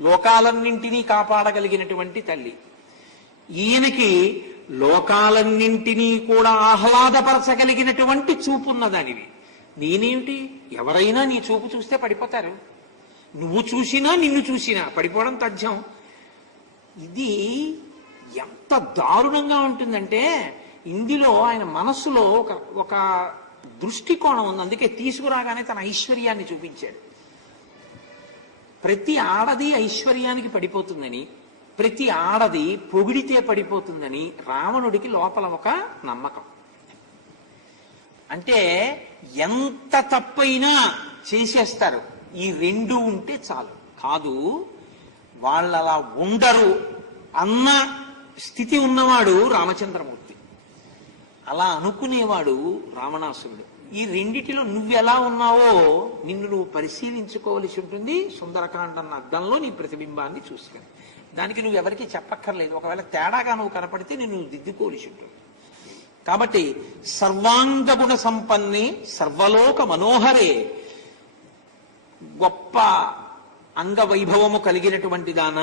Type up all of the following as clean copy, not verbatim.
లోకాలన్నింటినీ కాపాడగలిగినటువంటి తల్లి. ఈయనకి లోకాలన్నింటినీ కూడా ఆహ్లాదపరచగలిగినటువంటి చూపున్నదానివి. నేనేమిటి? ఎవరైనా నీ చూపు చూస్తే పడిపోతారు. నువ్వు చూసినా నిన్ను చూసినా పడిపోవడం తథ్యం. ఇది ఎంత దారుణంగా ఉంటుందంటే ఇందులో ఆయన మనస్సులో ఒక దృష్టికోణం ఉంది. అందుకే తీసుకురాగానే తన ఐశ్వర్యాన్ని చూపించాడు. ప్రతి ఆడది ఐశ్వర్యానికి పడిపోతుందని, ప్రతి ఆడది పొగిడితే పడిపోతుందని రావణుడికి లోపల ఒక నమ్మకం. అంటే ఎంత తప్పైనా చేసేస్తారు, ఈ రెండు ఉంటే చాలు. కాదు, వాళ్ళలా ఉండరు అన్న స్థితి ఉన్నవాడు రామచంద్రమూర్తి. అలా అనుకునేవాడు రావణాసురుడు. ఈ రెండిటిలో నువ్వెలా ఉన్నావో నిన్ను నువ్వు పరిశీలించుకోవలసి ఉంటుంది. సుందరకాండ అన్న అద్దంలో నీ ప్రతిబింబాన్ని చూసుకుని దానికి నువ్వు ఎవరికి చెప్పక్కర్లేదు. ఒకవేళ తేడాగా నువ్వు కనపడితే నిన్ను దిద్దుకోవలసి ఉంటుంది. కాబట్టి సర్వాంగగుణ సంపన్నే సర్వలోక మనోహరే, గొప్ప అంగవైభవము కలిగినటువంటి దాన,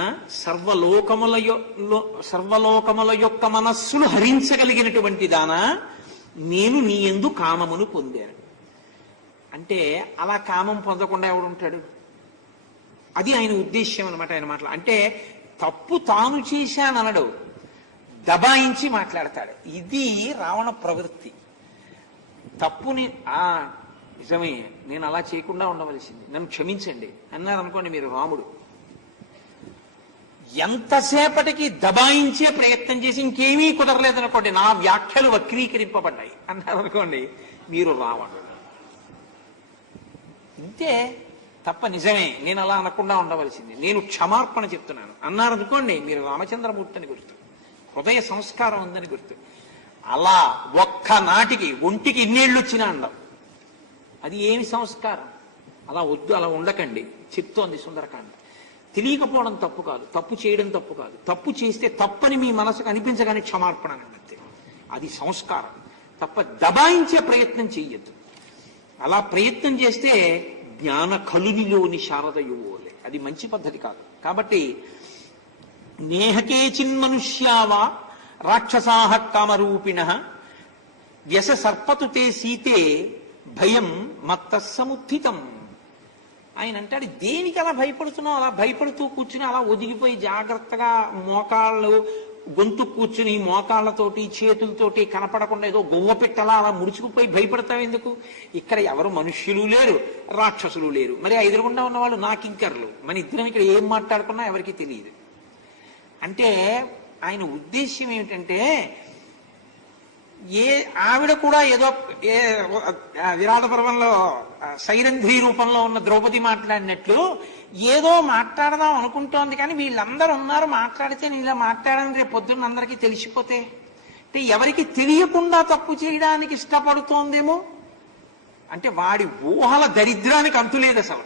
సర్వలోకముల యొక్క మనస్సును హరించగలిగినటువంటి దాన, నేను నీ యందు కామమును పొందాను. అంటే అలా కామం పొందకుండా ఎవడుంటాడు? అది ఆయన ఉద్దేశ్యం అనమాట. ఆయన మాటలు అంటే తప్పు తాను చేశాననడు, దబాయించి మాట్లాడతాడు. ఇది రావణ ప్రవృత్తి. తప్పుని నిజమే, నేను అలా చేయకుండా ఉండవలసింది, నన్ను క్షమించండి అన్నారనుకోండి మీరు రాముడు. ఎంతసేపటికి దబాయించే ప్రయత్నం చేసి ఇంకేమీ కుదరలేదనుకోండి, నా వ్యాఖ్యలు వక్రీకరింపబడ్డాయి అన్నారనుకోండి మీరు రావణుడు. ఇంతే తప్ప నిజమే, నేను అలా అనకుండా ఉండవలసింది, నేను క్షమార్పణ చెప్తున్నాను అన్నారనుకోండి మీరు రామచంద్రమూర్తి అని గుర్తు, హృదయ సంస్కారం ఉందని గుర్తు. అలా ఒక్కనాటికి ఒంటికి ఇన్నేళ్ళు వచ్చినా అండం. అది ఏమి సంస్కారం? అలా వద్దు, అలా ఉండకండి చెప్తోంది సుందరకాండ. తెలియకపోవడం తప్పు కాదు, తప్పు చేయడం తప్పు కాదు. తప్పు చేస్తే తప్పని మీ మనసుకు అనిపించగానే క్షమార్పణ అంతే. అది సంస్కారం తప్ప దబాయించే ప్రయత్నం చెయ్యొద్దు. అలా ప్రయత్నం చేస్తే జ్ఞాన కలునిలోని శారదయువోలే, అది మంచి పద్ధతి కాదు. కాబట్టి నేహకే చిన్మనుష్యావా రాక్షసాహ కామరూపిణ వ్యస సర్పతు తే సీతే భయం మత్త సముత్థితం. ఆయన అంటాడు, దేనికి అలా భయపడుతున్నావు? అలా భయపడుతూ కూర్చుని అలా ఒదిగిపోయి జాగ్రత్తగా మోకాళ్ళు గొంతు కూర్చుని మోకాళ్లతోటి చేతులతోటి కనపడకుండా ఏదో గొవ్వ పెట్టలా అలా ముడుచుకుపోయి భయపడతావు ఎందుకు? ఇక్కడ ఎవరు మనుష్యులు లేరు, రాక్షసులు లేరు, మరి ఎదురుగుండా ఉన్నవాళ్ళు నా కింకర్లు, మన ఇద్దరం ఇక్కడ ఏం మాట్లాడుకున్నా ఎవరికి తెలియదు. అంటే ఆయన ఉద్దేశ్యం ఏమిటంటే ఆవిడ కూడా ఏదో విరాట పర్వంలో సైరంధ్రి రూపంలో ఉన్న ద్రౌపది మాట్లాడినట్లు ఏదో మాట్లాడదాం అనుకుంటోంది, కానీ వీళ్ళందరూ ఉన్నారు మాట్లాడితే నేను ఇలా మాట్లాడని రేపు పొద్దున్న అందరికీ తెలిసిపోతే, అంటే ఎవరికి తెలియకుండా తప్పు చేయడానికి ఇష్టపడుతోందేమో. అంటే వాడి ఊహల దరిద్రానికి అంతులేదు అసలు.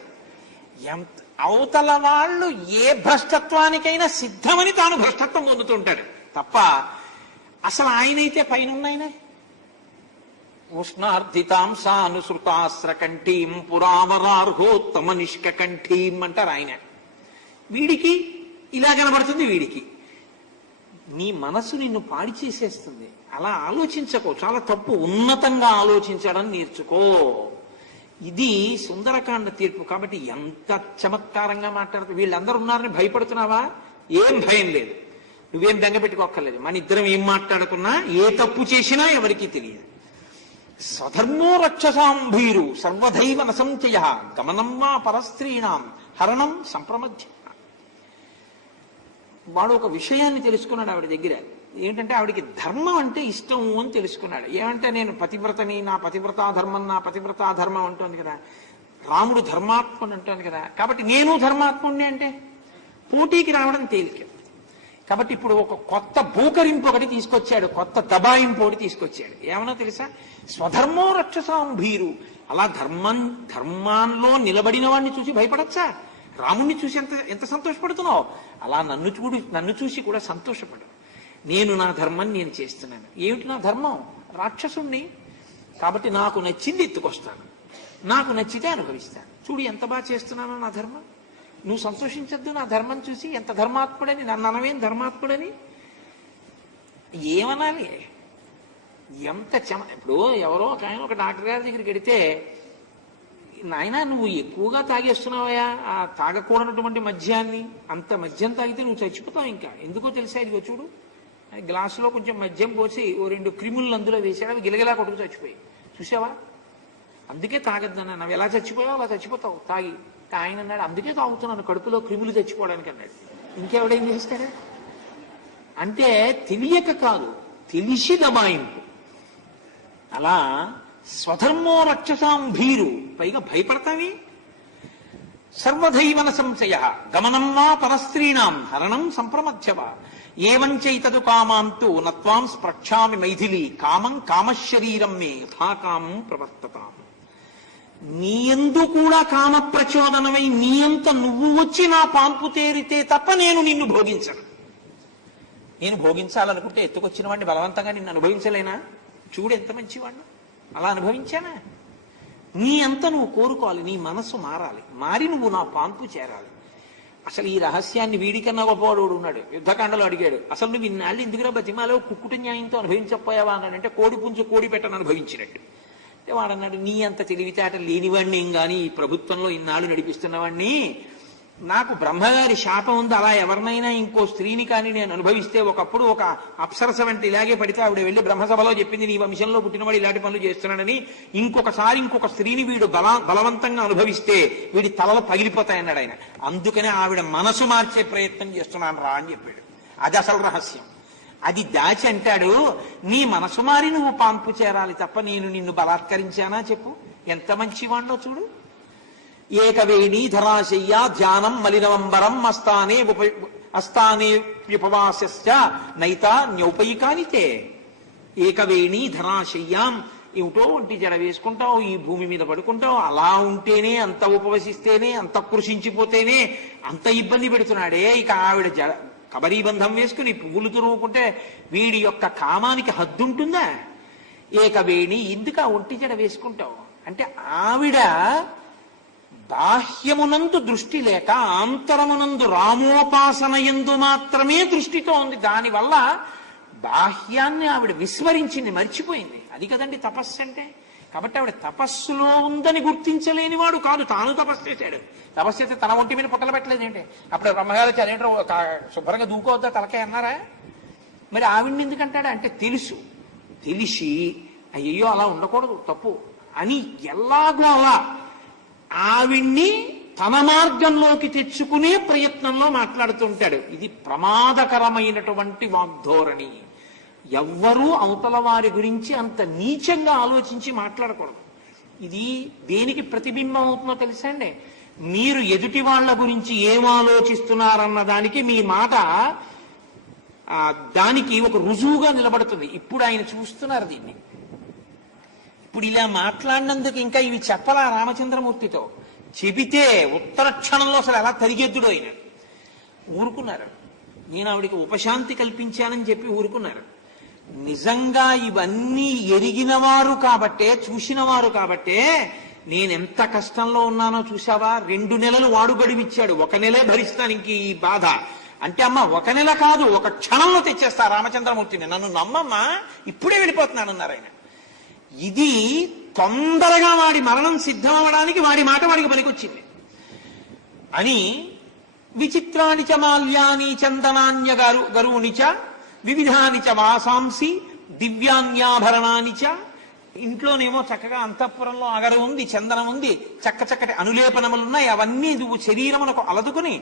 అవతల వాళ్ళు ఏ భ్రష్టత్వానికైనా సిద్ధమని తాను భ్రష్టత్వం పొందుతుంటాడు తప్ప అసలు ఆయనైతే పైన ఉష్ణార్థితాం సానుసృతాస్ర కంఠీం పురావరార్హోత్తమ నిష్క కంఠీం అంటారు ఆయన. వీడికి ఇలా కనబడుతుంది, వీడికి నీ మనసు నిన్ను పాడి చేసేస్తుంది. అలా ఆలోచించకో, చాలా తప్పు. ఉన్నతంగా ఆలోచించడం నేర్చుకో. ఇది సుందరకాండ తీర్పు. కాబట్టి ఎంత చమత్కారంగా మాట్లాడుతూ వీళ్ళందరూ ఉన్నారని భయపడుతున్నావా? ఏం భయం లేదు, నువ్వేం బెంగ పెట్టుకోక్కర్లేదు. మన ఇద్దరం ఏం మాట్లాడుకున్నా ఏ తప్పు చేసినా ఎవరికీ తెలియదు. స్వధర్మో రక్షసాంభీరు సర్వధైవ నసంచయ గమనం వా పరస్త్రీణాం హరణం సంప్రమధ్య. వాడు ఒక విషయాన్ని తెలుసుకున్నాడు ఆవిడ దగ్గర. ఏంటంటే ఆవిడికి ధర్మం అంటే ఇష్టం అని తెలుసుకున్నాడు. ఏమంటే నేను పతివ్రతని, నా పతివ్రతా ధర్మం, నా పతివ్రతా ధర్మం అంటోంది కదా, రాముడు ధర్మాత్ముడు అంటోంది కదా, కాబట్టి నేను ధర్మాత్ముడిని అంటే పోటీకి రావడం తేలిక. కాబట్టి ఇప్పుడు ఒక కొత్త భూకరింపు ఒకటి తీసుకొచ్చాడు, కొత్త దబాయింపు ఒకటి తీసుకొచ్చాడు. ఏమన్నా తెలుసా? స్వధర్మో రక్షసాంభీరు. అలా ధర్మాల్లో నిలబడిన వాడిని చూసి భయపడచ్చా? రాముణ్ణి చూసి ఎంత సంతోషపడుతున్నావు? అలా నన్ను చూసి కూడా సంతోషపడు. నేను నా ధర్మం నేను చేస్తున్నాను. ఏమిటి నా ధర్మం? రాక్షసుణ్ణి కాబట్టి నాకు నచ్చింది ఎత్తుకొస్తాను, నాకు నచ్చితే అనుభవిస్తాను. చూడు ఎంత బాగా చేస్తున్నానో నా ధర్మం. నువ్వు సంతోషించద్దు నా ధర్మం చూసి? ఎంత ధర్మాత్ముడని, నన్ను అనవేం ధర్మాత్ముడని ఏమనాలి? ఎంత ఇప్పుడు ఎవరో ఒక ఆయన ఒక డాక్టర్ గారి దగ్గరికి వెడితే, నాయన నువ్వు ఎక్కువగా తాగేస్తున్నావయా ఆ తాగకూడనటువంటి మద్యాన్ని, అంత మద్యం తాగితే నువ్వు చచ్చిపోతావు. ఇంకా ఎందుకో తెలుసా, ఇదిగో చూడు, గ్లాసులో కొంచెం మద్యం పోసి ఓ 2 క్రిములను అందులో వేసాడు, అవి గిలగిలా కొట్టుకు చచ్చిపోయి. చూసావా? అందుకే తాగద్దన్నా, నువ్వు ఎలా చచ్చిపోయావు అలా చచ్చిపోతావు తాగి. ఆయన అన్నాడు, అందుకే తాగుతున్నాను కడుపులో క్రిములు చచ్చిపోవడానికి అన్నాడు. ఇంకెవడేం చేస్తాడా? అంటే తెలియక కాదు, తెలిసి దమాయింపు. అలా స్వధర్మో రక్షసాం భీరు, పైగా భయపడతావి. సర్వధైవన సంశయ గమనం వా పరస్త్రీణాం హరణం సంప్రమధ్యవా ఏవం చైతదు కామాంతు నత్వాం స్పృక్షామి మైథిలి కామం కామశరీరం మే యథాకామం ప్రవర్తతాం. నీయందు కూడా కామ ప్రచోదనమై నీయంత నువ్వు వచ్చి నా పాంపు తేరితే తప్ప నేను నిన్ను భోగించను. నేను భోగించాలనుకుంటే ఎత్తుకొచ్చిన వాడిని బలవంతంగా నిన్ను అనుభవించలేనా? చూడు ఎంత మంచివాడిని, అలా అనుభవించానా? నీ అంత నువ్వు కోరుకోవాలి, నీ మనస్సు మారాలి, మారి నువ్వు నా పాంపు చేరాలి. అసలు ఈ రహస్యాన్ని వీడికన్నా గొప్పవాడు ఉన్నాడు. యుద్ధకాండలో అడిగాడు, అసలు నువ్వు ఇన్నాళ్ళు ఎందుకురా బతిమాలో కుక్కుట న్యాయంతో అనుభవించకపోయావా అన్నాడంటే, కోడి పుంజు కోడి పెట్టను అనుభవించినట్టు. వాడన్నాడు, నీ అంత తెలివితేట లేనివాడిని ఏం గాని ఈ ప్రభుత్వంలో ఇన్నాళ్ళు నడిపిస్తున్నవాడిని, నాకు బ్రహ్మగారి శాపం ఉంది, అలా ఎవరినైనా ఇంకో స్త్రీని కానీ నేను అనుభవిస్తే, ఒకప్పుడు ఒక అప్సరస వంటి ఇలాగే పడితే ఆవిడ వెళ్ళి బ్రహ్మసభలో చెప్పింది నీ వంశంలో పుట్టినవాడు ఇలాంటి పనులు చేస్తున్నాడని, ఇంకొకసారి ఇంకొక స్త్రీని వీడు బలవంతంగా అనుభవిస్తే వీడి తలలు పగిలిపోతాయన్నాడు ఆయన. అందుకనే ఆవిడ మనసు మార్చే ప్రయత్నం చేస్తున్నాను రా అని చెప్పాడు. అది అసలు రహస్యం. అది దాచి అంటాడు, నీ మనసు మారి నువ్వు పాంపు చేరాలి తప్ప నేను నిన్ను బలాత్కరించానా చెప్పు? ఎంత మంచివాణ్ణో చూడు. ఏకవేణీ ధరాశయ్య ధ్యానం మలినవంబరం అస్థానే ఉపవాసశ్చ నైతా న్యౌపయికానితే. ఏకవేణీ ధరాశయ్యాం, ఏమిటో ఒంటి జడ వేసుకుంటావు, ఈ భూమి మీద పడుకుంటావు, అలా ఉంటేనే, అంత ఉపవసిస్తేనే, అంత కృషించిపోతేనే అంత ఇబ్బంది పెడుతున్నాడే. ఇక ఆవిడ జడ కబరీ బంధం వేసుకుని పువ్వులు తురుముకుంటే వీడి యొక్క కామానికి హద్దుంటుందా? ఏకవేణి, ఎందుకు ఆ ఒంటి జడ వేసుకుంటావు అంటే, ఆవిడ బాహ్యమునందు దృష్టి లేక ఆంతరమునందు రామోపాసన యందు మాత్రమే దృష్టితో ఉంది. దానివల్ల బాహ్యాన్ని ఆవిడ విస్మరించింది, మర్చిపోయింది. అది కదండి తపస్సు అంటే. కాబట్టి ఆవిడ తపస్సులో ఉందని గుర్తించలేని వాడు కాదు, తాను తపస్సు చేశాడు. తపస్సు చేస్తే తన ఒంటి మీద పుట్టలు పెట్టలేదు ఏంటి? అప్పుడు బ్రహ్మగారు చదివేంటో శుభ్రంగా దూకోవద్దా తలకాయ అన్నారా? మరి ఆవిడ్ని ఎందుకంటాడా అంటే, తెలిసి అయ్యో అలా ఉండకూడదు తప్పు అని ఎలాగో అలా ఆవిడ్ని తన మార్గంలోకి తెచ్చుకునే ప్రయత్నంలో మాట్లాడుతుంటాడు. ఇది ప్రమాదకరమైనటువంటి వాగ్ధోరణి. ఎవ్వరూ అవతల వారి గురించి అంత నీచంగా ఆలోచించి మాట్లాడకూడదు. ఇది దేనికి ప్రతిబింబం అవుతుందో తెలుసా అండి? మీరు ఎదుటి వాళ్ళ గురించి ఏం ఆలోచిస్తున్నారన్న దానికి మీ మాట దానికి ఒక రుజువుగా నిలబడుతుంది. ఇప్పుడు ఆయన చూస్తున్నారు దీన్ని. ఇప్పుడు ఇలా మాట్లాడినందుకు ఇంకా ఇవి చెప్పలా రామచంద్రమూర్తితో. చెబితే ఉత్తర క్షణంలో అసలు ఎలా తరిగెద్దుడు ఆయన. ఊరుకున్నారు. నేను ఆవిడికి ఉపశాంతి కల్పించానని చెప్పి ఊరుకున్నారు. నిజంగా ఇవన్నీ ఎరిగినవారు కాబట్టే, చూసినవారు కాబట్టే, నేనెంత కష్టంలో ఉన్నానో చూసావా? 2 నెలలు వాడు గడివిచ్చాడు, 1 నెలే భరిస్తాను ఇంక ఈ బాధ అంటే, అమ్మ 1 నెల కాదు 1 క్షణంలో తెచ్చేస్తా రామచంద్రమూర్తిని, నన్ను నమ్మమ్మా, ఇప్పుడే వెళ్ళిపోతున్నానన్నారు ఆయన. ఇది తొందరగా వాడి మరణం సిద్ధం అవ్వడానికి వాడి మాట వాడికి పనికొచ్చింది అని. విచిత్రాని చ మాల్యాని చందనాన్య గరువుని చ వివిధాని చ వాసాంసి దివ్యాన్యాభరణాని చ. ఇంట్లోనేమో చక్కగా అంతఃపురంలో అగరు ఉంది, చందనం ఉంది, చక్కటి అనులేపనములున్నాయి. అవన్నీ నువ్వు శరీరమునకు అలదుకుని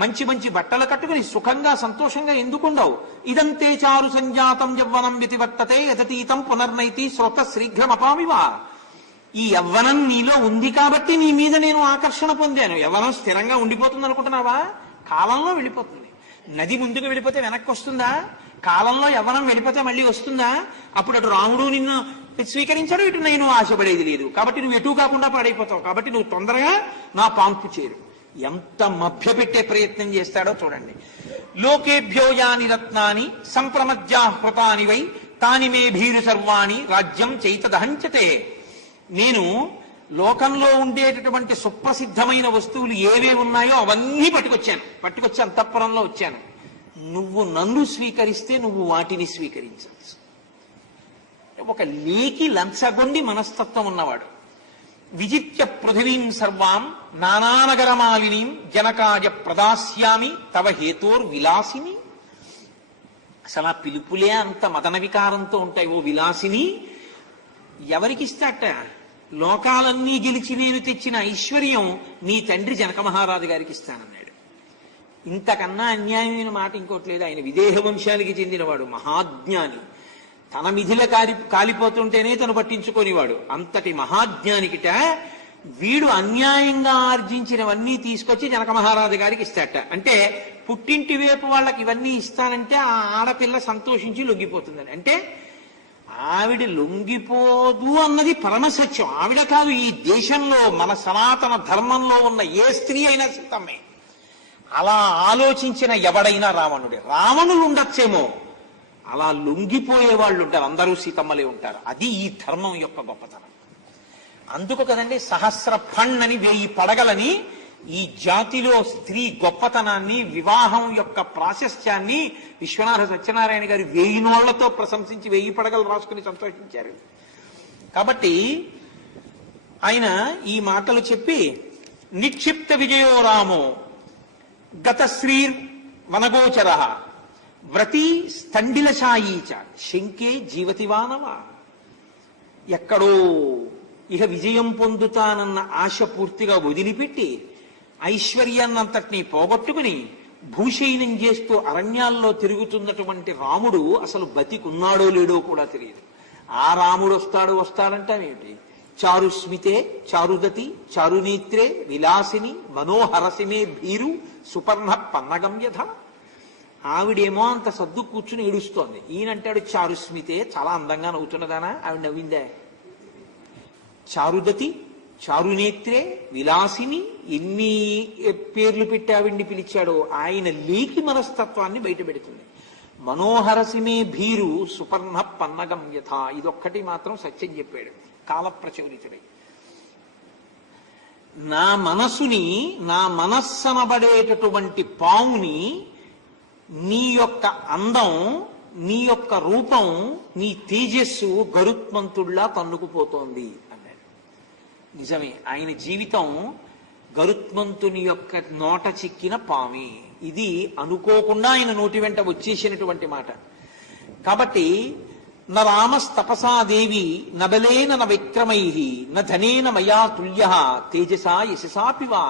మంచి మంచి బట్టలు కట్టుకుని సుఖంగా సంతోషంగా ఎందుకుండవు? ఇదంతే చారు సంజాతం యవ్వనం వ్యతివర్తతే యతతీతం పునర్నైతి శ్రోత శీఘ్రమపామివా. ఈ యవ్వనం నీలో ఉంది కాబట్టి నీ మీద నేను ఆకర్షణ పొందాను. యవ్వనం స్థిరంగా ఉండిపోతుంది అనుకుంటున్నావా? కాలంలో వెళ్ళిపోతుంది. నది ముందుకు వెళ్ళిపోతే వెనక్కి వస్తుందా? కాలంలో యవ్వనం వెళ్ళిపోతే మళ్ళీ వస్తుందా? అప్పుడు అటు రాముడు నిన్ను స్వీకరించాడు, ఇటు నేను ఆశపడేది లేదు. కాబట్టి నువ్వు ఎటు కాకుండా పాడైపోతావు. కాబట్టి నువ్వు తొందరగా నా పాంపు చేరు. ఎంత మభ్యపెట్టే ప్రయత్నం చేస్తాడో చూడండి. లోకేభ్యో యాని రత్నాని సంప్రమజ్యాహృతాని వై తాని మే భీరు సర్వాణి రాజ్యం చైతదహంచతే. నేను లోకంలో ఉండేటటువంటి సుప్రసిద్ధమైన వస్తువులు ఏవే ఉన్నాయో అవన్నీ పట్టుకొచ్చి అంతఃపురంలో వచ్చాను. నువ్వు నన్ను స్వీకరిస్తే నువ్వు వాటిని స్వీకరించవచ్చు. ఒక లేకి లంచగొండి మనస్తత్వం ఉన్నవాడు. విజిత్య పృథివీం సర్వాం నానానగరమాలినీం జనకాయ ప్రదాస్యామి తవ హేతోర్ విలాసిని. అసలు ఆ పిలుపులే అంత మదన వికారంతో ఉంటాయి. ఓ విలాసిని ఎవరికి ఇస్తాట? లోకాలన్నీ గెలిచి నేను తెచ్చిన ఐశ్వర్యం నీ తండ్రి జనక మహారాజు గారికి ఇస్తానన్నాడు. ఇంతకన్నా అన్యాయమైన మాట ఇంకోటి లేదు. ఆయన విదేహ వంశానికి చెందినవాడు, మహాజ్ఞాని. తన మిథిల కాలిపోతుంటేనే తను పట్టించుకోనివాడు. అంతటి మహాజ్ఞానికిట వీడు అన్యాయంగా ఆర్జించినవన్నీ తీసుకొచ్చి జనక మహారాజు గారికి ఇస్తాట. అంటే పుట్టింటి వైపు వాళ్ళకి ఇవన్నీ ఇస్తానంటే ఆ ఆడపిల్ల సంతోషించి లొంగిపోతుందని. అంటే ఆవిడ లొంగిపోదు అన్నది పరమసత్యం. ఆవిడ కాదు, ఈ దేశంలో మన సనాతన ధర్మంలో ఉన్న ఏ స్త్రీ అయినా సీతమ్మే. అలా ఆలోచించిన ఎవడైనా రావణుడే. రావణులు ఉండొచ్చేమో, అలా లొంగిపోయే వాళ్ళు ఉంటారు. అందరూ సీతమ్మలే ఉంటారు. అది ఈ ధర్మం యొక్క గొప్పతనం. అందుకు కదండి సహస్ర ఫణ్ అని 1000 పడగలని ఈ జాతిలో స్త్రీ గొప్పతనాన్ని, వివాహం యొక్క ప్రాశస్త్యాన్ని విశ్వనాథ సత్యనారాయణ గారు 1000 నోళ్లతో ప్రశంసించి 1000 పడగలు రాసుకుని సంతోషించారు. కాబట్టి ఆయన ఈ మాటలు చెప్పి నిక్షిప్త విజయో రామో గతశ్రీర్ వనగోచర వ్రతి స్థండిలశాయీచ శంకే జీవతివానవ. ఎక్కడో ఇక విజయం పొందుతానన్న ఆశ పూర్తిగా వదిలిపెట్టి ఐశ్వర్యాన్నంతటినీ పోగొట్టుకుని భూషయనం చేస్తూ అరణ్యాల్లో తిరుగుతున్నటువంటి రాముడు అసలు బతికున్నాడో లేడో కూడా తెలియదు. ఆ రాముడు వస్తాడంటావేమిటి? చారుస్మితే చారుదతి చారునేత్రే విలాసిని మనోహరసిమే భీరు సుపర్ణ పన్నగం యథ. ఆవిడేమో అంత సర్దు కూర్చుని ఏడుస్తోంది. ఈయనంటాడు చారుస్మితే, చాలా అందంగా నవ్వుతున్నదానా? ఆవిడ నవ్విందే. చారుదతి చారునేత్రే విలాసిని, ఎన్ని పేర్లు పెట్టి ఆవిడ్ని పిలిచాడో ఆయన లేకి మనస్తత్వాన్ని బయట పెడుతుంది. మనోహరసిమే భీరు సుపర్ణ పన్నగం యథ. ఇదొక్కటి మాత్రం సత్యం చెప్పాడు కాలప్రచోదితుడై. నా మనసుని, నా మనస్సనబడేటటువంటి పావుని నీ యొక్క అందం, నీ యొక్క రూపం, నీ తేజస్సు గరుత్మంతుడిలా తన్నుకుపోతోంది అన్నాడు. నిజమే, ఆయన జీవితం గరుత్మంతుని యొక్క నోట చిక్కిన పామి. ఇది అనుకోకుండా ఆయన నోటి వెంట వచ్చేసినటువంటి మాట. కాబట్టి న రామస్తపసాదేవి నబలేన న విక్రమై న ధనేన మయా తుల్య తేజసా యశసాపివా.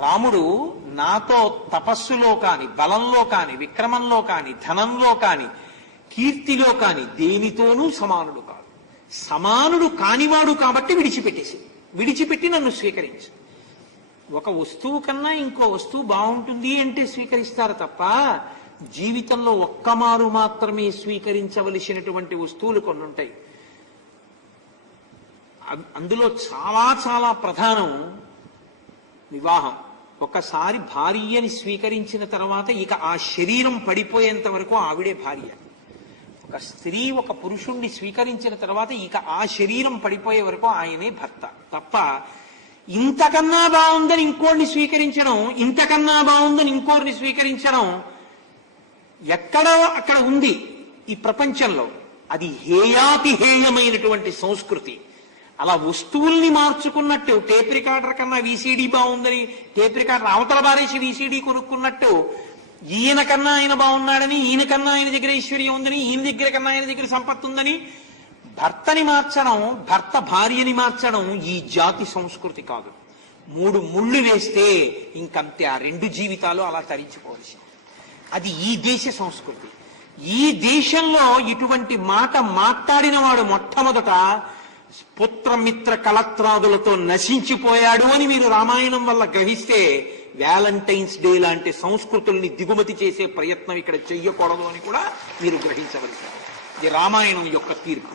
రాముడు నాతో తపస్సులో కాని, బలంలో కాని, విక్రమంలో కాని, ధనంలో కాని, కీర్తిలో కాని దేనితోనూ సమానుడు కాదు. సమానుడు కానివాడు కాబట్టి విడిచిపెట్టి నన్ను స్వీకరించు. ఒక వస్తువు కన్నా ఇంకో వస్తువు బాగుంటుంది అంటే స్వీకరిస్తారు తప్ప జీవితంలో ఒక్కమారు మాత్రమే స్వీకరించవలసినటువంటి వస్తువులు కొన్ని ఉంటాయి. అందులో చాలా చాలా ప్రధానం వివాహం. ఒకసారి భార్యని స్వీకరించిన తర్వాత ఇక ఆ శరీరం పడిపోయేంత వరకు ఆవిడే భార్య. ఒక స్త్రీ ఒక పురుషుణ్ణి స్వీకరించిన తర్వాత ఇక ఆ శరీరం పడిపోయే వరకు ఆయనే భర్త తప్ప ఇంతకన్నా బాగుందని ఇంకోరిని స్వీకరించడం, ఇంతకన్నా బాగుందని ఇంకోరిని స్వీకరించడం ఎక్కడో అక్కడ ఉంది ఈ ప్రపంచంలో. అది హేయాతి హేయమైనటువంటి సంస్కృతి. అలా వస్తువుల్ని మార్చుకున్నట్టు టేప్ రికార్డర్ కన్నా వీసీడీ బాగుందని టేప్ రికార్డర్ అవతల బారేసి వీసీడీ కొనుక్కున్నట్టు ఈయన కన్నా ఆయన బాగున్నాడని, ఈయన కన్నా ఆయన దగ్గర ఐశ్వర్యం ఉందని, ఈయన దగ్గర కన్నా ఆయన దగ్గర సంపత్తి ఉందని భర్తని మార్చడం, భర్త భార్యని మార్చడం ఈ జాతి సంస్కృతి కాదు. 3 ముళ్ళు వేస్తే ఇంకంతే, ఆ 2 జీవితాలు అలా తరించుకోవాల్సింది. అది ఈ దేశ సంస్కృతి. ఈ దేశంలో ఇటువంటి మాట మాట్లాడిన వాడు మొట్టమొదట పుత్రమిత్ర కళత్రాదులతో నశించిపోయాడు అని మీరు రామాయణం వల్ల గ్రహిస్తే వ్యాలంటైన్స్ డే లాంటి సంస్కృతుల్ని దిగుమతి చేసే ప్రయత్నం ఇక్కడ చెయ్యకూడదు అని కూడా మీరు గ్రహించవలసింది. ఇది రామాయణం యొక్క తీర్పు.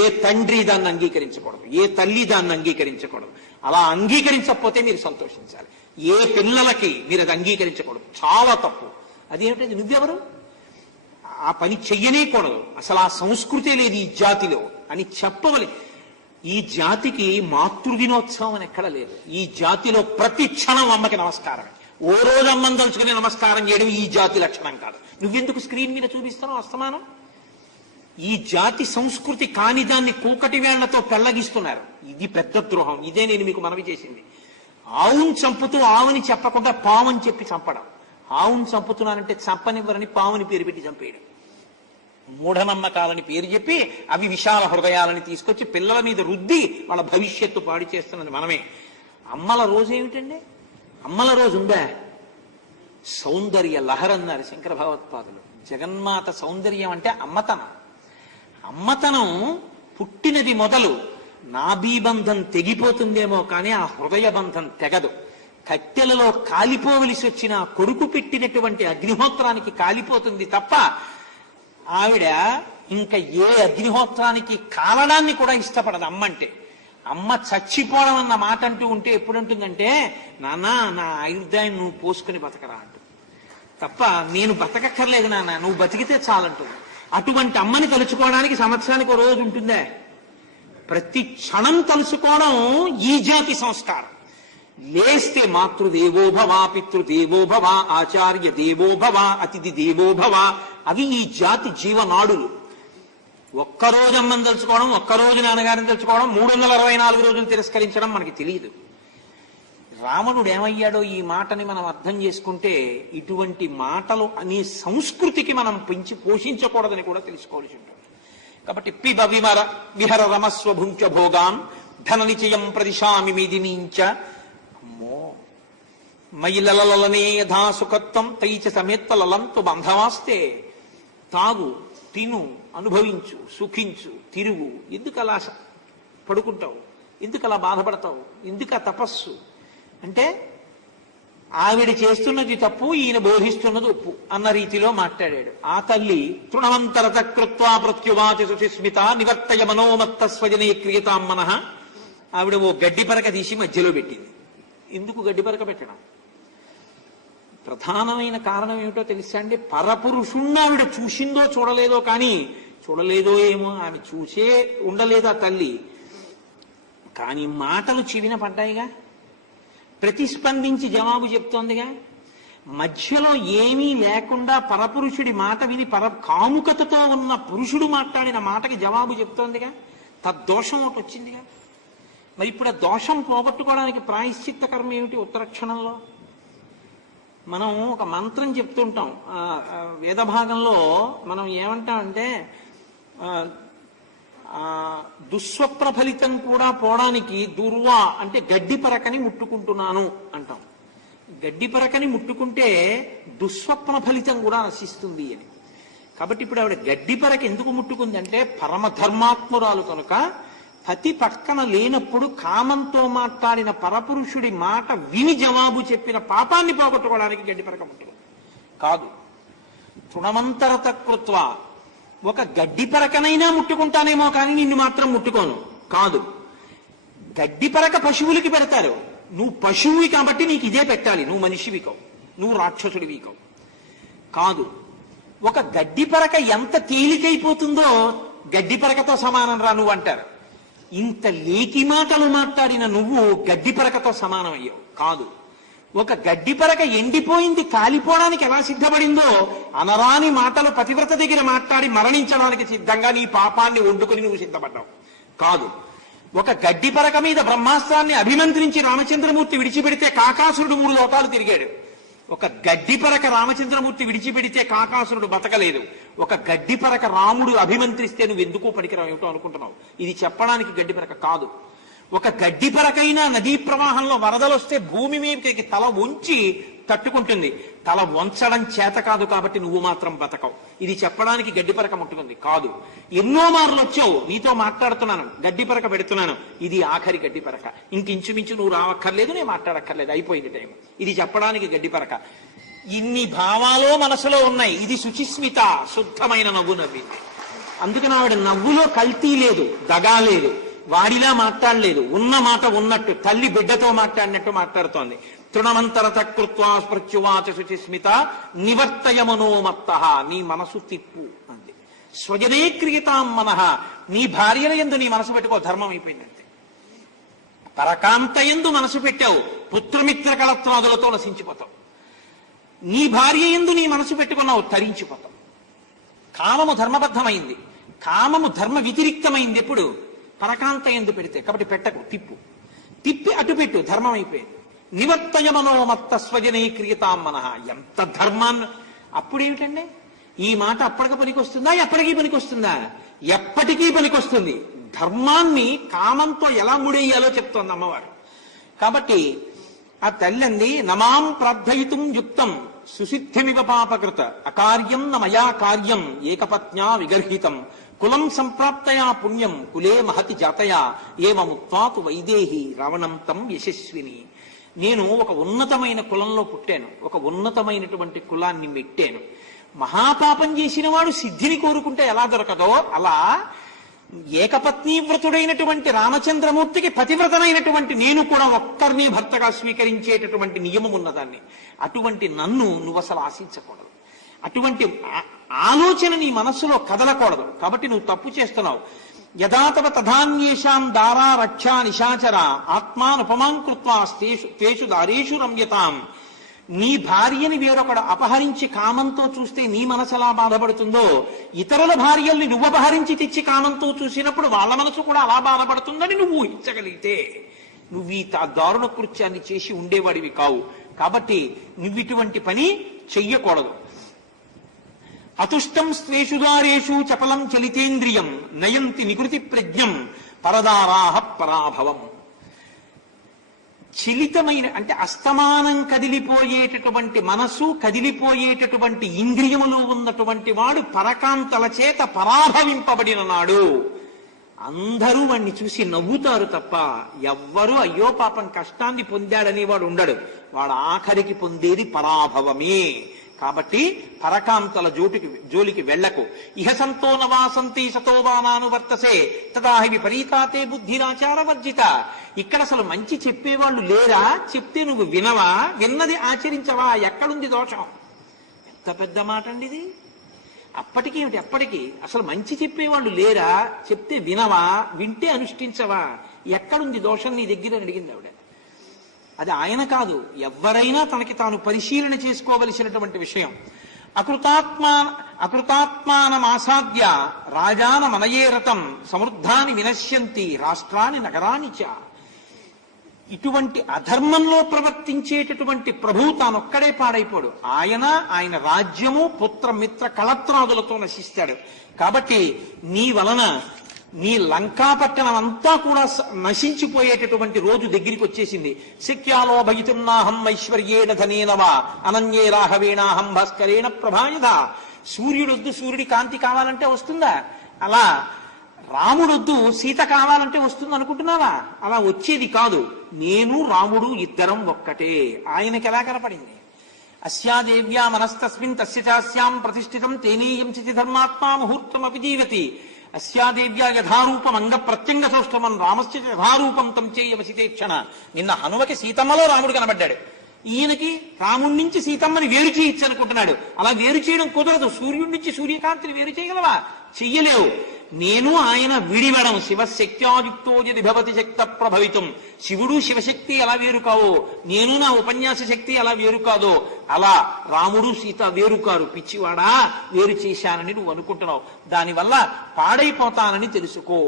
ఏ తండ్రి దాన్ని అంగీకరించకూడదు, ఏ తల్లి దాన్ని అంగీకరించకూడదు. అలా అంగీకరించకపోతే మీరు సంతోషించాలి. ఏ పిల్లలకి మీరు అది అంగీకరించకూడదు, చాలా తప్పు. అదేమిటంటే నువ్వెవరు, ఆ పని చెయ్యనేకూడదు, అసలు ఆ సంస్కృతే లేదు ఈ జాతిలో అని చెప్పవలే. ఈ జాతికి మాతృదినోత్సవం అని ఎక్కడ లేదు. ఈ జాతిలో ప్రతి క్షణం అమ్మకి నమస్కారం. ఓ రోజు అమ్మని తలుచుకుని నమస్కారం చేయడం ఈ జాతి లక్షణం కాదు. నువ్వెందుకు స్క్రీన్ మీద చూపిస్తున్నావు అస్తమానం? ఈ జాతి సంస్కృతి కాని దాన్ని కూకటి వేళ్లతో పెళ్లగిస్తున్నారు. ఇది పెద్ద ద్రోహం. ఇదే నేను మీకు మనవి చేసింది. ఆవుని చంపుతూ ఆవుని చెప్పకుండా పావుని చెప్పి చంపడం. ఆవుని చంపుతున్నానంటే చంపనివ్వరని పావుని పేరు పెట్టి చంపేయడం. మూఢనమ్మకాలని పేరు చెప్పి అవి విశాల హృదయాలని తీసుకొచ్చి పిల్లల మీద రుద్ది వాళ్ళ భవిష్యత్తు పాడు చేస్తున్నది మనమే. అమ్మల రోజు ఏమిటండి? అమ్మల రోజు ఉందా? సౌందర్య లహర్ అన్నారు శంకర భగవత్పాదులు. జగన్మాత సౌందర్యం అంటే అమ్మతనం. అమ్మతనం పుట్టినది మొదలు నాభీబంధం తెగిపోతుందేమో కానీ ఆ హృదయ బంధం తెగదు. కట్టెలలో కాలిపోవలసి వచ్చిన కొడుకు పెట్టినటువంటి అగ్నిహోత్రానికి కాలిపోతుంది తప్ప ఆవిడ ఇంకా ఏ అగ్నిహోత్రానికి కాలడాన్ని కూడా ఇష్టపడదు. అమ్మంటే అమ్మ చచ్చిపోవడం అన్న మాట అంటూ ఉంటే ఎప్పుడంటుందంటే, నాన్న నా ఆయుర్దాయం నువ్వు పోసుకుని బతకరా అంటూ, తప్ప నేను బతకక్కర్లేదు నాన్న, నువ్వు బతికితే చాలంటుంది. అటువంటి అమ్మని తలుచుకోవడానికి సంవత్సరానికి ఒక రోజు ఉంటుందే? ప్రతి క్షణం తలుచుకోవడం ఈ జాతి సంస్కారం. లేస్తే మాతృదేవోభవ, పితృదేవోభవ, ఆచార్య దేవోభవ, అతిథి దేవోభవ, అవి ఈ జాతి జీవనాడులు. ఒక్కరోజు అమ్మని తలుచుకోవడం, ఒక్కరోజు నాన్నగారిని తలుచుకోవడం, 364 రోజులు తిరస్కరించడం మనకి తెలియదు. రావణుడు ఏమయ్యాడో ఈ మాటని మనం అర్థం చేసుకుంటే ఇటువంటి మాటలు అనే సంస్కృతికి మనం పెంచి పోషించకూడదని కూడా తెలుసుకోవాల్సి ఉంటుంది. కాబట్టి పిబ విహర రమస్వ భుంచ భోగాన్ ధన నిచయం ప్రదిశామి మీదినీంచ. అమ్మో మయిలలలనే యథా సుఖత్వం తైచ సమేత్వ లలంతు బంధవాస్తే. తాగు, తిను, అనుభవించు, సుఖించు, తిరుగు. ఎందుకు అలా పడుకుంటావు? ఎందుకు అలా బాధపడతావు? ఎందుకు ఆ తపస్సు అంటే ఆవిడ చేస్తున్నది తప్పు, ఈయన బోధిస్తున్నది ఒప్పు అన్న రీతిలో మాట్లాడాడు. ఆ తల్లి తృణవంతరత కృత్వా ప్రత్యువాతి సుచిస్మిత నివర్తయ మనోమత్త స్వజనే క్రియతాం మనః. ఆవిడ ఓ గడ్డి పరక తీసి మధ్యలో పెట్టింది. ఎందుకు గడ్డి పరక పెట్టడం? ప్రధానమైన కారణం ఏమిటో తెలుసా అండి? పరపురుషుణ్ణి ఆవిడ చూసిందో చూడలేదో, కానీ చూడలేదో ఏమో, ఆమె చూసే ఉండలేదు ఆ తల్లి. కానీ మాటలు చెవిన పడ్డాయిగా, ప్రతిస్పందించి జవాబు చెప్తోందిగా. మధ్యలో ఏమీ లేకుండా పరపురుషుడి మాట విని కాముకతతో ఉన్న పురుషుడు మాట్లాడిన మాటకి జవాబు చెప్తోందిగా. తద్దోషం ఒకటి వచ్చిందిగా. మరి ఇప్పుడు ఆ దోషం పోగొట్టుకోవడానికి ప్రాయశ్చిత్త కర్మ ఏమిటి? ఉత్తరక్షణంలో మనం ఒక మంత్రం చెప్తుంటాం. వేద భాగంలో మనం ఏమంటామంటే దుస్వప్న ఫలితం కూడా పోవడానికి దుర్వా అంటే గడ్డి పరకని ముట్టుకుంటున్నాను అంటాం. గడ్డి పరకని ముట్టుకుంటే దుస్వప్న ఫలితం కూడా నశిస్తుంది అని. కాబట్టి ఇప్పుడు ఆవిడ గడ్డి పరక ఎందుకు ముట్టుకుందంటే పరమధర్మాత్మురాలు కనుక పతి పక్కన లేనప్పుడు కామంతో మాట్లాడిన పరపురుషుడి మాట విని జవాబు చెప్పిన పాపాన్ని పోగొట్టుకోవడానికి గడ్డి పరక ముట్టుకుంది కాదు. తృణమంతరత కృత్వ, ఒక గడ్డి పరకనైనా ముట్టుకుంటానేమో కానీ నిన్ను మాత్రం ముట్టుకోను కాదు. గడ్డి పరక పశువులకి పెడతారు, నువ్వు పశువువి కాబట్టి నీకు ఇదే పెట్టాలి, నువ్వు మనిషివి కావు, నువ్వు రాక్షసుడివి కావు. కాదు, ఒక గడ్డి పరక ఎంత తేలికైపోతుందో గడ్డి పరకతో సమానం రా నువ్వు అంటారు. ఇంత లేకి మాటలు మాట్లాడిన నువ్వు గడ్డి పరకతో సమానం అయ్యావు. కాదు, ఒక గడ్డి పరక ఎండిపోయింది కాలిపోవడానికి ఎలా సిద్ధపడిందో అనరాని మాటలు పతివ్రత దగ్గర మాట్లాడి మరణించడానికి సిద్ధంగా నీ పాపాన్ని వండుకొని నువ్వు సిద్ధపడ్డావు. కాదు, ఒక గడ్డి పరక మీద బ్రహ్మాస్త్రాన్ని అభిమంత్రించి రామచంద్రమూర్తి విడిచిపెడితే కాకాసురుడు 3 లోకాలు తిరిగాడు. ఒక గడ్డి పరక రామచంద్రమూర్తి విడిచిపెడితే కాకాసురుడు బతకలేదు. ఒక గడ్డి పరక రాముడు అభిమంత్రిస్తే నువ్వు ఎందుకు పనికిరావు ఏమిటో అనుకుంటున్నావు. ఇది చెప్పడానికి గడ్డి పరక కాదు. ఒక గడ్డి పరకైనా నదీ ప్రవాహంలో వరదలు వస్తే భూమి మీదకి తల వంచి తట్టుకుంటుంది. తల వంచడం చేత కాదు కాబట్టి నువ్వు మాత్రం బతకవు. ఇది చెప్పడానికి గడ్డి పరక ముట్టుకుంది కాదు. ఎన్నో మార్లు వచ్చావు, నీతో మాట్లాడుతున్నాను, గడ్డి పరక పెడుతున్నాను, ఇది ఆఖరి గడ్డి పరక, ఇంకించుమించు నువ్వు రావక్కర్లేదు, నేను మాట్లాడక్కర్లేదు, అయిపోయింది టైం. ఇది చెప్పడానికి గడ్డి పరక. ఇన్ని భావాలు మనసులో ఉన్నాయి. ఇది శుచిస్మిత, శుద్ధమైన నవ్వు నవ్వింది. అందుకని ఆవిడ నవ్వులో కల్తీ లేదు, దగా లేదు, వాడిలా మాట్లాడలేదు, ఉన్న మాట ఉన్నట్టు తల్లి బిడ్డతో మాట్లాడినట్టు మాట్లాడుతోంది. తృణమంతరత కృత్వా ప్రత్యువాచ శుచిస్మిత నివర్తయ మనోమత్త, నీ మనసు తిప్పు అంది. స్వజనే క్రియతాం మనః. నీ భార్యల యందు నీ మనసు పెట్టుకో, ధర్మం అయిపోయిందంటే. పరకాంత యందు మనసు పెట్టావు, పుత్రమిత్ర కళత్రాదులతో నశించిపోతావు. నీ భార్య యందు నీ మనసు పెట్టుకున్నావు, తరించిపోతావు. కామము ధర్మబద్ధమైంది, కామము ధర్మ వ్యతిరిక్తమైంది ఎప్పుడు? పరకాంత యందు పెడితే. కాబట్టి పెట్టకు, తిప్పి అటు పెట్టు, ధర్మం అయిపోయింది. నివర్తయ మనోమత్త స్వజనే క్రియతాం మనః. ఎంత ధర్మాన్ని! అప్పుడేమిటండి ఈ మాట అప్పటికి పనికొస్తుందా, ఎప్పటికీ పనికొస్తుందా? ఎప్పటికీ పనికొస్తుంది. ధర్మాన్ని కామంతో ఎలా ముడేయాలో చెప్తోంది అమ్మవారు. కాబట్టి ఆ తల్లి అంది, నమాం ప్రార్థయితుం యుక్తం సుసిద్ధిమివ పాపకృత అకార్యం న మయా కార్యం ఏకపత్న్యా విగర్హితం కులం సంప్రాప్తయా పుణ్యం కులే మహతి జాతయా ఏమముత్వాతు వైదేహి రావణం తం యశస్విని. నేను ఒక ఉన్నతమైన కులంలో పుట్టాను, ఒక ఉన్నతమైనటువంటి కులాన్ని మెట్టాను. మహాపాపం చేసిన వాడు సిద్ధిని కోరుకుంటే ఎలా దొరకదో అలా ఏకపత్నీవ్రతుడైనటువంటి రామచంద్రమూర్తికి పతివ్రతనైనటువంటి నేను కూడా ఒక్కరిని భర్తగా స్వీకరించేటటువంటి నియమం ఉన్నదాన్ని. అటువంటి నన్ను నువ్వు అసలు ఆశించకూడదు, అటువంటి ఆలోచన నీ మనస్సులో కదలకూడదు. కాబట్టి నువ్వు తప్పు చేస్తున్నావు. యథాతవ తథాన్యేషాం దారా రక్షా నిశాచర ఆత్మానుపమాం కృత్వా తేషు దారేషు రమ్యతాం. నీ భార్యని వేరొకడు అపహరించి కామంతో చూస్తే నీ మనసు ఎలా బాధపడుతుందో, ఇతరుల భార్యల్ని నువ్వు అపహరించి తెచ్చి కామంతో చూసినప్పుడు వాళ్ళ మనసు కూడా అలా బాధపడుతుందని నువ్వు ఊహించగలిగితే నువ్వు ఈ దారుణ కృత్యాన్ని చేసి ఉండేవాడివి కావు. కాబట్టి నువ్వు ఇటువంటి పని చెయ్యకూడదు. అతుష్టం స్వేషు దారేషు చపలం చలితేంద్రియం నయంతి నికృతి ప్రజ్ఞం పరదారాహ పరాభవం. చలితమైన అంటే అస్తమానం కదిలిపోయేటటువంటి మనసు, కదిలిపోయేటటువంటి ఇంద్రియములు ఉన్నటువంటి వాడు పరకాంతల చేత పరాభవింపబడిన నాడు అందరూ వాణ్ణి చూసి నవ్వుతారు తప్ప ఎవ్వరూ అయ్యో పాపం కష్టాన్ని పొందాడని వాడు ఉండడు. వాడు ఆఖరికి పొందేది పరాభవమే. కాబట్టి పరకాంతల జోలికి వెళ్లకు. ఇహ సంతో నవాసంతి సతోవానాను వర్తసే తదాహి విపరీతాతే బుద్ధిరాచార వర్జిత. ఇక్కడ అసలు మంచి చెప్పేవాళ్ళు లేరా? చెప్తే నువ్వు వినవా? విన్నది ఆచరించవా? ఎక్కడుంది దోషం? ఎంత పెద్ద మాట అండి ఇది. అప్పటికేమిటి అప్పటికి అసలు మంచి చెప్పేవాళ్ళు లేరా? చెప్తే వినవా? వింటే అనుష్ఠించవా? ఎక్కడుంది దోషం నీ దగ్గర అడిగింది ఆవిడ. అది ఆయన కాదు, ఎవరైనా తనకి తాను పరిశీలన చేసుకోవలసినటువంటి విషయం. అకృతాత్మానమాసాద్య రాజాన మనయేరతం సమృద్ధాని వినశ్యంతి రాష్ట్రాన్ని నగరాని చ. ఇటువంటి అధర్మంలో ప్రవర్తించేటటువంటి ప్రభువు తానొక్కడే పాడైపోడు. ఆయన రాజ్యము పుత్రమిత్ర కళత్రాదులతో నశిస్తాడు. కాబట్టి నీ వలన నీ లంకాపట్టణం అంతా కూడా నశించిపోయేటటువంటి రోజు దగ్గరికి వచ్చేసింది. శక్యాలో భయితున్నాహం ఐశ్వర్యేణ ధనేనవా అనన్యే రాఘవేణాహం భాస్కరేణ ప్రభాయధ. సూర్యుడొద్దు, సూర్యుడి కాంతి కావాలంటే వస్తుందా? అలా రాముడొద్దు, సీత కావాలంటే వస్తుంది అనుకుంటున్నావా? అలా వచ్చేది కాదు. నేను రాముడు ఇద్దరం ఒక్కటే. ఆయనకి ఎలా కనపడింది? అస్యాదేవ్యా మనస్తస్మిన్ తస్య చాస్యాం ప్రతిష్ఠితం తేనేయం చితి ధర్మాత్మా ముహూర్తం అపి జీవతి. అస్యాదేవ్యా యథారూపం అంగ ప్రత్యంగ సౌష్ఠమం రామస్య యథారూపం తం చేయవసితే క్షణ. నిన్న హనుమకి సీతమ్మలో రాముడు కనబడ్డాడు. ఈయనకి రాముడి నుంచి సీతమ్మని వేరు చేయొచ్చు అనుకుంటున్నాడు. అలా వేరు చేయడం కుదరదు. సూర్యుడి నుంచి సూర్యకాంతిని వేరు చేయగలవా? చెయ్యలేవు. నేను ఆయన విడివడం. శివశక్త్యాయుక్తో యది భవతి శక్త ప్రభవితం. శివుడు శివశక్తి ఎలా వేరు కావో, నేను నా ఉపన్యాస శక్తి ఎలా వేరు కాదో, అలా రాముడు సీత వేరు కారు. పిచ్చివాడా, వేరు చేశానని నువ్వు అనుకుంటున్నావు. దానివల్ల పాడైపోతానని తెలుసుకో.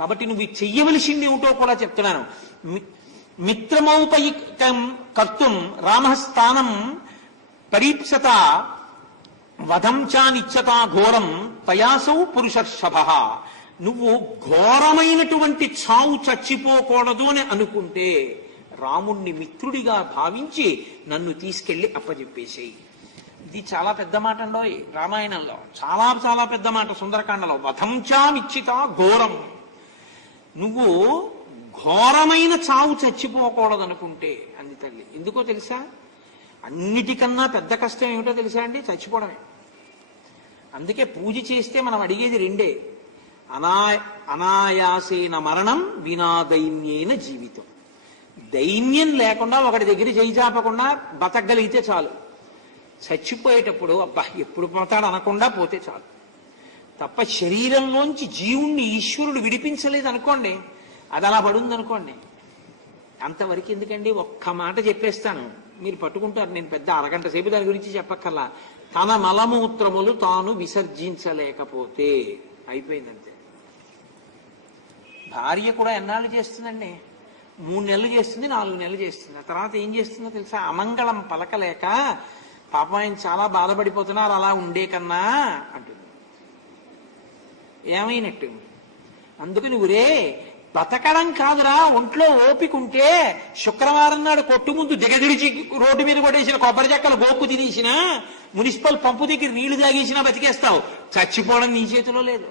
కాబట్టి నువ్వు చెయ్యవలసింది ఏమిటో కూడా చెప్తున్నాను. మిత్రమౌపయికం కర్తుం రామస్థానం పరీప్సత వధం చానిచ్చతా ఘోరం తయాసౌ పురుషర్షభ. నువ్వు ఘోరమైనటువంటి చావు చచ్చిపోకూడదు అని అనుకుంటే రాముణ్ణి మిత్రుడిగా భావించి నన్ను తీసుకెళ్లి అప్పచెప్పేసేయి. ఇది చాలా పెద్ద మాట అండోయ్ రామాయణంలో. చాలా చాలా పెద్ద మాట సుందరకాండలో. వధం చానిచ్చితా ఘోరం. నువ్వు ఘోరమైన చావు చచ్చిపోకూడదు అనుకుంటే అంది తల్లి. ఎందుకో తెలుసా? అన్నిటికన్నా పెద్ద కష్టం ఏమిటో తెలుసా అండి? చచ్చిపోవడమే. అందుకే పూజ చేస్తే మనం అడిగేది రెండే: అనాయాసేన మరణం వినా దైన్యేన జీవితం. దైన్యం లేకుండా ఒకటి దగ్గర చేయి చాపకుండా బతకగలిగితే చాలు. చచ్చిపోయేటప్పుడు అబ్బా ఎప్పుడు పోతాడు అనకుండా పోతే చాలు. తప్ప శరీరంలోంచి జీవుణ్ణి ఈశ్వరుడు విడిపించలేదు అనుకోండి, అది అలా పడుంది అనుకోండి, అంతవరకు ఎందుకండి? ఒక్క మాట చెప్పేస్తాను, మీరు పట్టుకుంటారు. నేను పెద్ద అరగంట సేపు దాని గురించి చెప్పక్కర్లా. తన మలమూత్రములు తాను విసర్జించలేకపోతే అయిపోయిందంతే. భార్య కూడా ఎన్నాళ్ళు చేస్తుందండి? 3 నెలలు చేస్తుంది, 4 నెలలు చేస్తుంది. ఆ తర్వాత ఏం చేస్తుందో తెలుసా? అమంగళం పలకలేక పాపం ఆయన చాలా బాధపడిపోతున్నారు, అలా ఉండే కన్నా అంటుంది. ఏమైనట్టు? అందుకని ఊరే బతకడం కాదురా, ఒంట్లో ఓపిక ఉంటే శుక్రవారం నాడు కొట్టు ముందు దిగదిడిచి రోడ్డు మీద కొట్టేసిన కొబ్బరి చెక్కలు గోక్కు తినేసిన, మున్సిపల్ పంపు దగ్గర నీళ్లు తాగేసినా బతికేస్తావు. చచ్చిపోవడం నీ చేతిలో లేదు.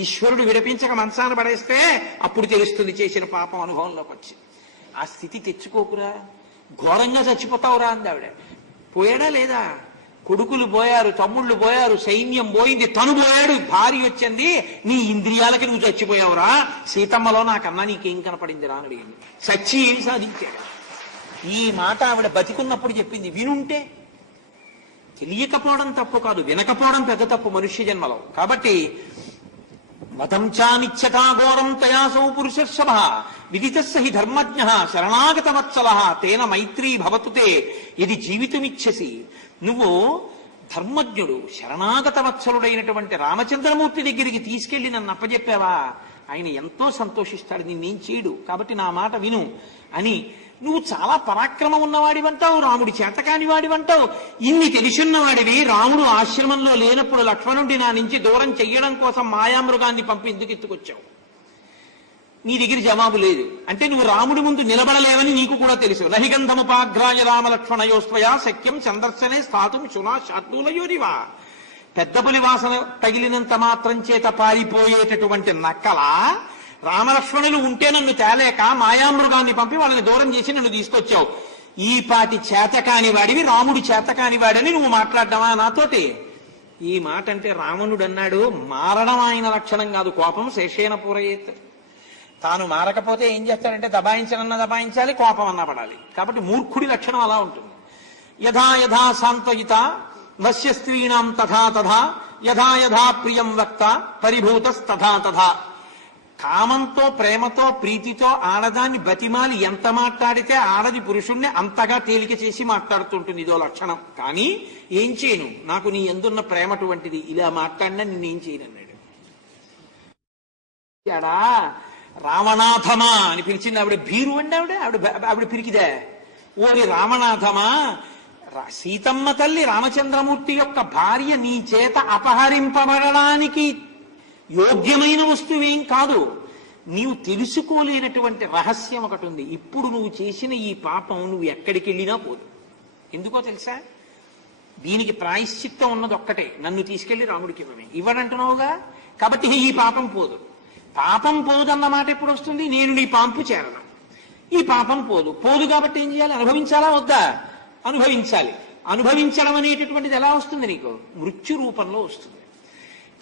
ఈశ్వరుడు విడిపించక మనసాన పడేస్తే అప్పుడు తెలుస్తుంది చేసిన పాపం అనుభవంలోకి వచ్చి. ఆ స్థితి తెచ్చుకోకురా, ఘోరంగా చచ్చిపోతావురా అంది ఆవిడ. పోయాడా లేదా? కొడుకులు పోయారు, తమ్ముళ్ళు పోయారు, సైన్యం పోయింది, తను పోయాడు, భార్య వచ్చింది. నీ ఇంద్రియాలకి నువ్వు చచ్చిపోయావురా, సీతమ్మలో నాకన్నా నీకేం కనపడిందిరా అని అడిగింది. చచ్చి ఏం సాధించాడు? ఈ మాట ఆవిడ బతికున్నప్పుడు చెప్పింది. వినుంటే, తెలియకపోవడం తప్పు కాదు, వినకపోవడం పెద్ద తప్పు మనుష్య జన్మలో. కాబట్టి మతం చానిచ్చటాఘోరం తయాసౌ పురుషర్షభ విదితస్య హి ధర్మజ్ఞ శరణాగత వత్సల తేన మైత్రీ భవతుతే ఇది జీవితమిచ్చసి. నువ్వు ధర్మజ్ఞుడు, శరణాగత వత్సలుడైనటువంటి రామచంద్రమూర్తి దగ్గరికి తీసుకెళ్లి నన్ను అప్పచెప్పావా, ఆయన ఎంతో సంతోషిస్తాడు, నిన్నేం చేయడు, కాబట్టి నా మాట విను అని. నువ్వు చాలా పరాక్రమం ఉన్నవాడివంటావు, రాముడి చేతకాని వాడివంటావు. ఇన్ని తెలుసున్నవాడివి రాముడు ఆశ్రమంలో లేనప్పుడు లక్ష్మణుడి నా నుంచి దూరం చెయ్యడం కోసం మాయామృగాన్ని పంపి ఎందుకు ఎత్తుకొచ్చావు? నీ దగ్గర జవాబు లేదు అంటే నువ్వు రాముడి ముందు నిలబడలేవని నీకు కూడా తెలుసు. నహిగంధముపాఘ్రాయ రామలక్ష్మణయోస్త్వయా శక్యం సందర్శనే స్థాతుం శునా శార్దూలయోరివా. పెద్ద పులి వాసన తగిలినంత మాత్రం చేత పారిపోయేటటువంటి నక్కల రామలక్ష్మణులు ఉంటే నన్ను తేలేక మాయామృగాన్ని పంపి వాళ్ళని దూరం చేసి నన్ను తీసుకొచ్చావు. ఈ పాటి చేతకాని వాడివి రాముడి చేతకాని వాడని నువ్వు మాట్లాడ్డావా నాతోటి? ఈ మాట అంటే రావణుడు అన్నాడు, మారడం ఆయన లక్షణం కాదు, కోపం శేషేన పూరయేత్. తాను మారకపోతే ఏం చేస్తాడంటే దబాయించనన్నా దబాయించాలి, కోపం అన్నా పడాలి. కాబట్టి మూర్ఖుడి లక్షణం అలా ఉంటుంది. యథా యథా శాంతయుత నశ్య స్త్రీణాం తథా తథా యథా యథా ప్రియం వక్త పరిభూతస్తథా తథా. కామంతో, ప్రేమతో, ప్రీతితో ఆడదాన్ని బతిమాలి ఎంత మాట్లాడితే ఆడది పురుషుణ్ణి అంతగా తేలిక చేసి మాట్లాడుతుంటుంది. ఇదో లక్షణం. కానీ ఏం చేయను, నాకు నీ ఎందున్న ప్రేమ అటువంటిది, ఇలా మాట్లాడినా నిన్నేం చేయను అన్నాడు. రావణాథమా అని పిలిచింది ఆవిడ. భీరు అండి ఆవిడ పిరికిదే. ఓరి రావణాథమా, సీతమ్మ తల్లి రామచంద్రమూర్తి యొక్క భార్య నీ చేత అపహరింపబడడానికి యోగ్యమైన వస్తువేం కాదు. నీవు తెలుసుకోలేనటువంటి రహస్యం ఒకటి ఉంది. ఇప్పుడు నువ్వు చేసిన ఈ పాపం నువ్వు ఎక్కడికి వెళ్ళినా పోదు. ఎందుకో తెలుసా? దీనికి ప్రాయశ్చిత్తం ఉన్నది ఒక్కటే, నన్ను తీసుకెళ్లి రాముడికి ఇవ్వడంటున్నావుగా, కాబట్టి ఈ పాపం పోదు. పాపం పోదన్న మాట ఎప్పుడు వస్తుంది? నేను నీ పాంపు చేరను, ఈ పాపం పోదు. పోదు కాబట్టి ఏం చేయాలి? అనుభవించాలా వద్దా? అనుభవించాలి. అనుభవించడం అనేటటువంటిది ఎలా వస్తుంది? నీకు మృత్యు రూపంలో వస్తుంది.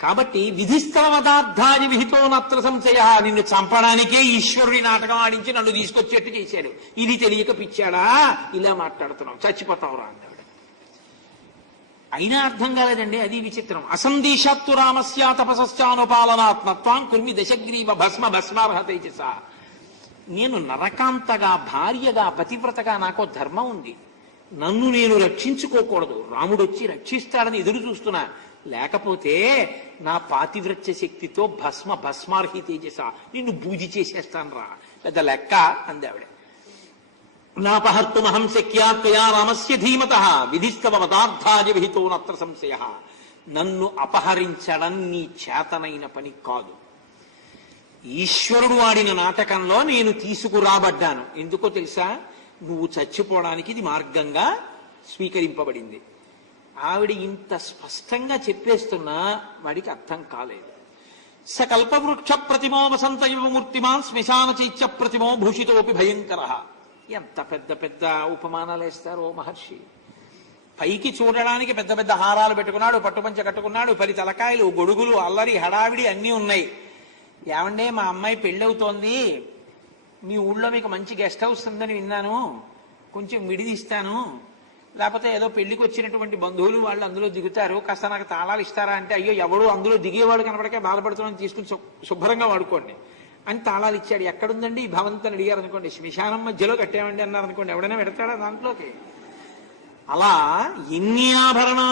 కాబట్టి విధిస్తవ పదార్థాన్ని విహితో నత్ర సంశయ. నిన్ను చంపడానికే ఈశ్వరుడి నాటకం ఆడించి నన్ను తీసుకొచ్చేట్టు చేశాడు. ఇది తెలియక పిచ్చాడా ఇలా మాట్లాడుతున్నావు, చచ్చిపోతావు రా అన్నాడు. అయినా అర్థం కాలేదండి, అది విచిత్రం. అసందేశాత్తు రామస్య తపసశ్చానుపాలనాత్మత్వాం కుర్మి దశగ్రీవ భస్మ భస్మార్హతేజస. నేను నరకాంతగా, భార్యగా, పతివ్రతగా నాకు ధర్మం ఉంది. నన్ను నేను రక్షించుకోకూడదు, రాముడు వచ్చి రక్షిస్తాడని ఎదురు చూస్తున్నా. లేకపోతే నా పాతివ్రత్య శక్తితో భస్మ భస్మార్హి తేజస నిన్ను బూజి చేసేస్తాను రా, పెద్ద లెక్క అంది ఆవిడ. నాపహర్తుమహం శక్యా త్వయా రామస్య ధీమతః విధిస్తవ పదార్థాది విహితో నత్ర సంశయ. నన్ను అపహరించడం నీ చేతనైన పని కాదు. ఈశ్వరుడు ఆడిన నాటకంలో నేను తీసుకురాబడ్డాను. ఎందుకో తెలుసా? నువ్వు చచ్చిపోవడానికి ఇది మార్గంగా స్వీకరింపబడింది. ఆవిడ ఇంత స్పష్టంగా చెప్పేస్తున్నా వాడికి అర్థం కాలేదు. సకల్పవృక్ష ప్రతిమో వసంత యువమూర్తిమాన్ శ్మశాన చైత్య ప్రతిమో భూషితోపి భయంకర. ఎంత పెద్ద పెద్ద ఉపమానాలు వేస్తారో మహర్షి. పైకి చూడడానికి పెద్ద పెద్ద హారాలు పెట్టుకున్నాడు, పట్టుపంచ కట్టుకున్నాడు, 10 తలకాయలు, గొడుగులు, అల్లరి హడావిడి అన్నీ ఉన్నాయి. ఏమండే మా అమ్మాయి పెళ్ళవుతోంది, మీ ఊళ్ళో మీకు మంచి గెస్ట్ హౌస్ ఉందని విన్నాను, కొంచెం విడిదిస్తాను, లేకపోతే ఏదో పెళ్లికి వచ్చినటువంటి బంధువులు వాళ్ళు అందులో దిగుతారు, కాస్త నాకు తాళాలు ఇస్తారా అంటే, అయ్యో ఎవడు అందులో దిగేవాడు కనబడకే బాధపడుతున్నాను, తీసుకుని శుభ్రంగా వాడుకోండి అని తాళాలు ఇచ్చాడు. ఎక్కడుందండి ఈ భవంతని అడిగారు అనుకోండి, శ్మశానం మధ్యలో కట్టామండి అన్నారు అనుకోండి, ఎవడైనా పెడతాడా దాంట్లోకి? అలా ఎన్ని ఆభరణాలు